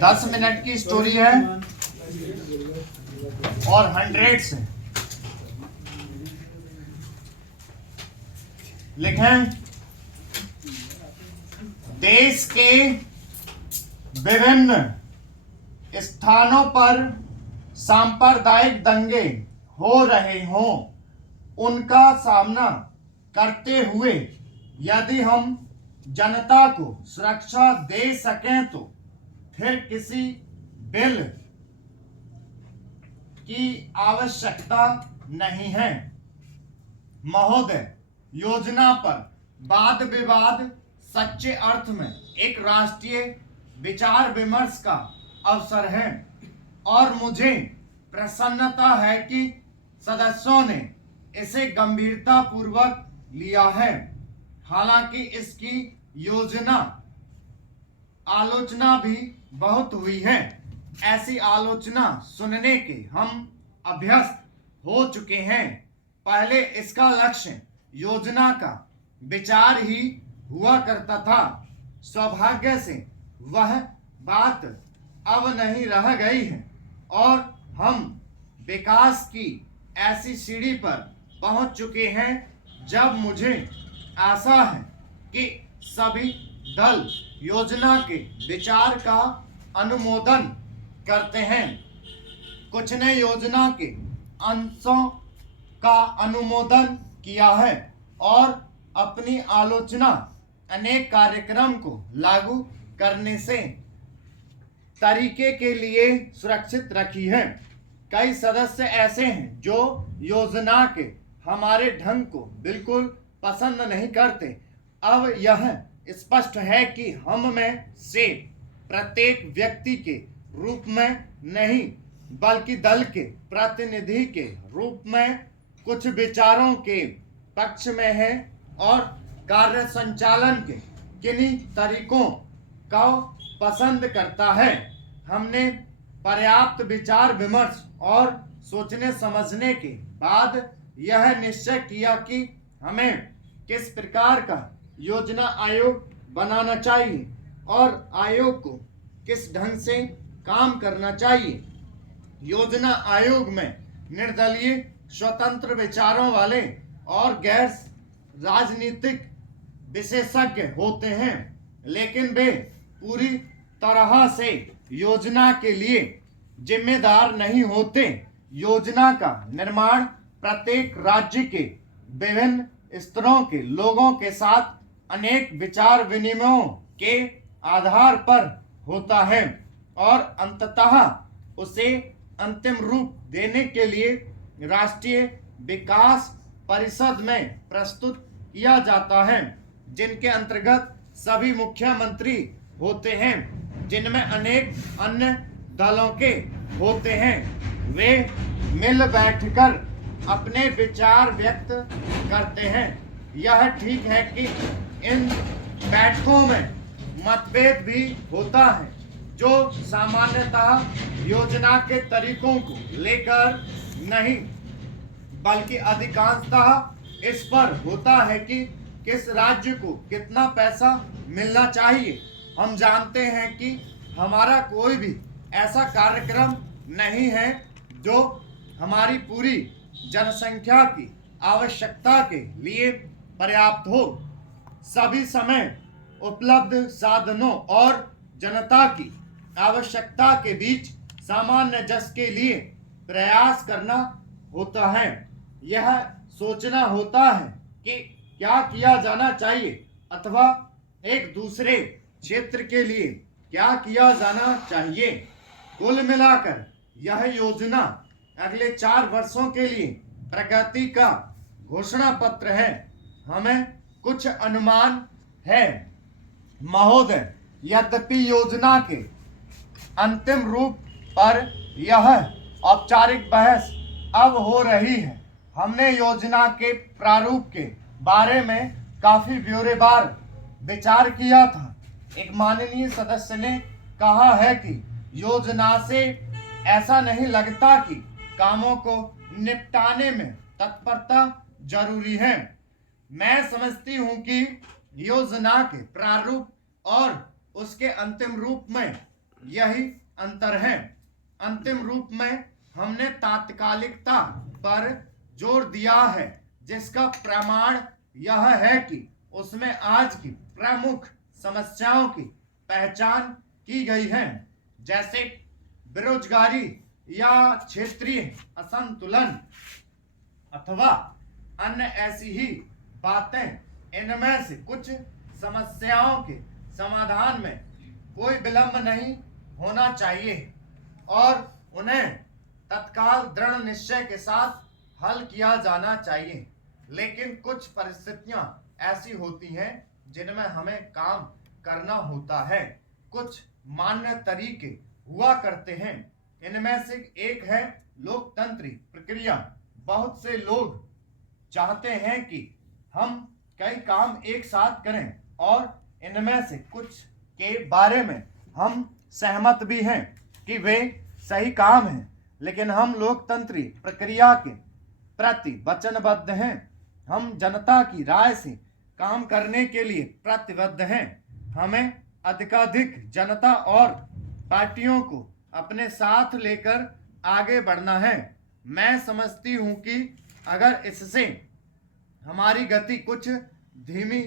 10 minute की story है और 100 से लिखें। देश के विभिन्न स्थानों पर सांप्रदायिक दंगे हो रहे हों, उनका सामना करते हुए यदि हम जनता को सुरक्षा दे सकें तो फिर किसी बिल की आवश्यकता नहीं है। महोदय, योजना पर वाद विवाद सच्चे अर्थ में एक राष्ट्रीय विचार विमर्श का अवसर है और मुझे प्रसन्नता है कि सदस्यों ने इसे गंभीरता पूर्वक लिया है। हालांकि इसकी योजना आलोचना भी बहुत हुई है। ऐसी आलोचना सुनने के हम अभ्यस्त हो चुके हैं। पहले इसका लक्ष्य योजना का विचार ही हुआ करता था। सौभाग्य से वह बात अब नहीं रह गई है और हम विकास की ऐसी सीढ़ी पर पहुंच चुके हैं जब मुझे आशा है कि सभी दल योजना के विचार का अनुमोदन करते हैं। कुछ ने योजना के अंशों का अनुमोदन किया है और अपनी आलोचना अनेक कार्यक्रम को लागू करने से तरीके के लिए सुरक्षित रखी है। कई सदस्य ऐसे हैं जो योजना के हमारे ढंग को बिल्कुल पसंद नहीं करते। अब यह स्पष्ट है कि हम में से प्रत्येक व्यक्ति के रूप में नहीं बल्कि दल के प्रतिनिधि के रूप में कुछ विचारों के पक्ष में है और कार्य संचालन के किन्हीं तरीकों को पसंद करता है। हमने पर्याप्त विचार विमर्श और सोचने समझने के बाद यह निश्चय किया कि हमें किस प्रकार का योजना आयोग बनाना चाहिए और आयोग को किस ढंग से काम करना चाहिए। योजना आयोग में निर्दलीय स्वतंत्र विचारों वाले और गैर राजनीतिक विशेषज्ञ होते हैं, लेकिन वे पूरी तरह से योजना के लिए जिम्मेदार नहीं होते। योजना का निर्माण प्रत्येक राज्य के विभिन्न स्तरों के लोगों के साथ अनेक विचार विनिमयों के आधार पर होता है और अंततः उसे अंतिम रूप देने के लिए राष्ट्रीय विकास परिषद में प्रस्तुत किया जाता है, जिनके अंतर्गत सभी मुख्यमंत्री होते हैं, जिनमें अनेक अन्य दलों के होते हैं। वे मिल बैठकर अपने विचार व्यक्त करते हैं। यह ठीक है कि इन बैठकों में मतभेद भी होता है, जो सामान्यतः योजना के तरीकों को लेकर नहीं बल्कि अधिकांशतः इस पर होता है कि किस राज्य को कितना पैसा मिलना चाहिए। हम जानते हैं कि हमारा कोई भी ऐसा कार्यक्रम नहीं है जो हमारी पूरी जनसंख्या की आवश्यकता के लिए पर्याप्त हो। सभी समय उपलब्ध साधनों और जनता की आवश्यकता के बीच सामंजस्य के लिए प्रयास करना होता है। यह सोचना होता है कि क्या किया जाना चाहिए अथवा एक दूसरे क्षेत्र के लिए क्या किया जाना चाहिए। कुल मिलाकर यह योजना अगले 4 वर्षों के लिए प्रगति का घोषणा पत्र है। हमें कुछ अनुमान है महोदय, यद्यपि योजना के अंतिम रूप पर यह औपचारिक बहस अब हो रही है। हमने योजना के प्रारूप के बारे में काफी ब्यौरेवार विचार किया था। एक माननीय सदस्य ने कहा है कि योजना से ऐसा नहीं लगता कि कामों को निपटाने में तत्परता जरूरी है। मैं समझती हूं कि योजना के प्रारूप और उसके अंतिम रूप में यही अंतर है। अंतिम रूप में हमने तात्कालिकता पर जोर दिया है, जिसका प्रमाण यह है कि उसमें आज की प्रमुख समस्याओं की पहचान की गई है, जैसे बेरोजगारी या क्षेत्रीय असंतुलन अथवा अन्य ऐसी ही बातें। इनमें से कुछ समस्याओं के समाधान में कोई विलंब नहीं होना चाहिए और उन्हें तत्काल दृढ़ निश्चय के साथ हल किया जाना चाहिए। लेकिन कुछ परिस्थितियां ऐसी होती हैं जिनमें हमें काम करना होता है। कुछ मान्य तरीके हुआ करते हैं। इनमें से एक है लोकतांत्रिक प्रक्रिया। बहुत से लोग चाहते हैं कि हम कई काम एक साथ करें और इनमें से कुछ के बारे में हम सहमत भी हैं कि वे सही काम हैं, लेकिन हम लोकतांत्रिक प्रक्रिया के प्रति वचनबद्ध हैं। हम जनता की राय से काम करने के लिए प्रतिबद्ध हैं। हमें अधिकाधिक जनता और पार्टियों को अपने साथ लेकर आगे बढ़ना है। मैं समझती हूँ कि अगर इससे हमारी गति कुछ धीमी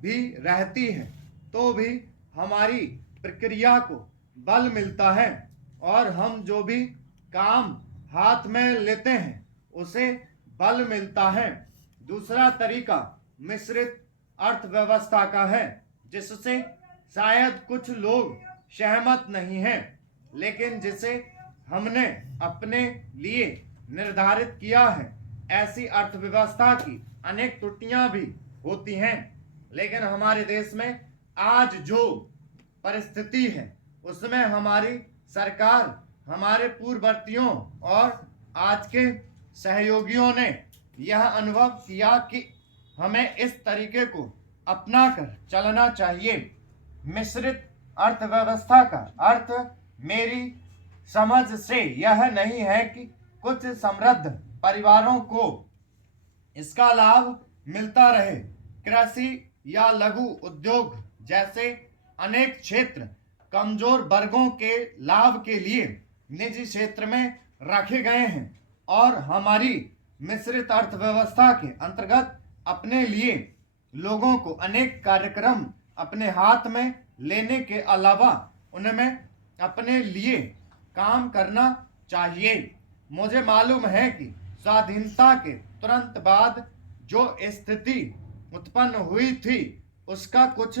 भी रहती है तो भी हमारी प्रक्रिया को बल मिलता है और हम जो भी काम हाथ में लेते हैं उसे बल मिलता है। दूसरा तरीका मिश्रित अर्थव्यवस्था का है, जिससे शायद कुछ लोग सहमत नहीं हैं, लेकिन जिसे हमने अपने लिए निर्धारित किया है। ऐसी अर्थव्यवस्था की अनेक त्रुटियां भी होती हैं, लेकिन हमारे देश में आज जो परिस्थिति है उसमें हमारी सरकार, हमारे पूर्ववर्तियों और आज के सहयोगियों ने यह अनुभव किया कि हमें इस तरीके को अपनाकर चलना चाहिए। मिश्रित अर्थव्यवस्था का अर्थ मेरी समझ से यह नहीं है कि कुछ समृद्ध परिवारों को इसका लाभ मिलता रहे। कृषि या लघु उद्योग जैसे अनेक क्षेत्र कमजोर वर्गों के लाभ के लिए निजी क्षेत्र में रखे गए हैं और हमारी मिश्रित अर्थव्यवस्था के अंतर्गत अपने लिए लोगों को अनेक कार्यक्रम अपने हाथ में लेने के अलावा उनमें अपने लिए काम करना चाहिए। मुझे मालूम है कि स्वाधीनता के तुरंत बाद जो स्थिति उत्पन्न हुई थी उसका कुछ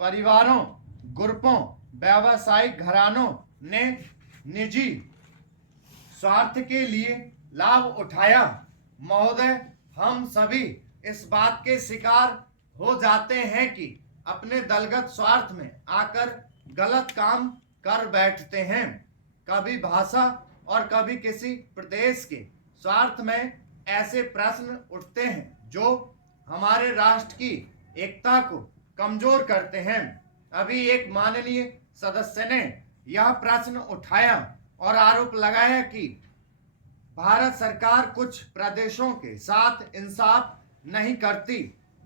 परिवारों, ग्रुपों, व्यावसायिक घरानों ने निजी स्वार्थ के लिए लाभ उठाया। महोदय, हम सभी इस बात के शिकार हो जाते हैं कि अपने दलगत स्वार्थ में आकर गलत काम कर बैठते हैं। कभी भाषा और कभी किसी प्रदेश के स्वार्थ में ऐसे प्रश्न उठते हैं जो हमारे राष्ट्र की एकता को कमजोर करते हैं। अभी एक माननीय सदस्य ने यह प्रश्न उठाया और आरोप लगाया कि भारत सरकार कुछ प्रदेशों के साथ इंसाफ नहीं करती।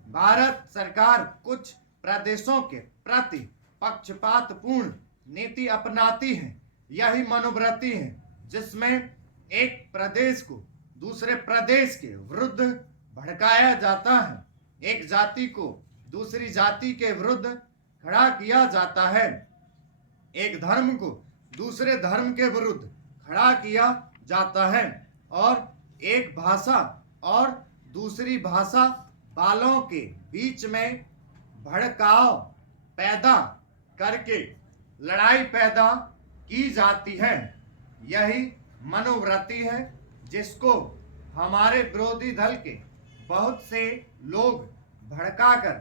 भारत सरकार कुछ प्रदेशों के प्रति पक्षपातपूर्ण नीति अपनाती है। यही मनोवृत्ति है जिसमें एक प्रदेश को दूसरे प्रदेश के विरुद्ध भड़काया जाता है, एक जाति को दूसरी जाति के विरुद्ध खड़ा किया जाता है, एक धर्म को दूसरे धर्म के विरुद्ध खड़ा किया जाता है और एक भाषा और दूसरी भाषा वालों के बीच में भड़काव पैदा करके लड़ाई पैदा की जाती है। यही मनोवृत्ति है जिसको हमारे विरोधी दल के बहुत से लोग भड़काकर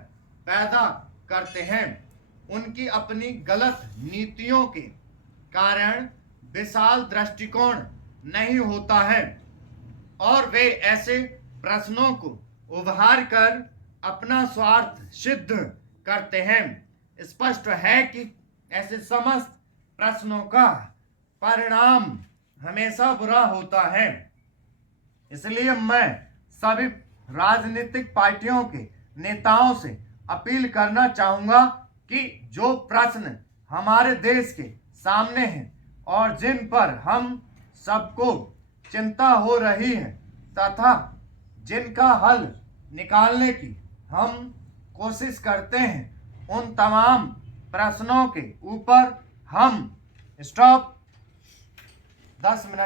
पैदा करते हैं। उनकी अपनी गलत नीतियों के कारण विशाल दृष्टिकोण नहीं होता है और वे ऐसे प्रश्नों को उभार कर अपना स्वार्थ सिद्ध करते हैं। स्पष्ट है कि ऐसे समस्त प्रश्नों का परिणाम हमेशा बुरा होता है। इसलिए मैं सभी राजनीतिक पार्टियों के नेताओं से अपील करना चाहूंगा कि जो प्रश्न हमारे देश के सामने हैं और जिन पर हम सबको चिंता हो रही है तथा जिनका हल निकालने की हम कोशिश करते हैं, उन तमाम प्रश्नों के ऊपर हम स्टॉप 10 मिनट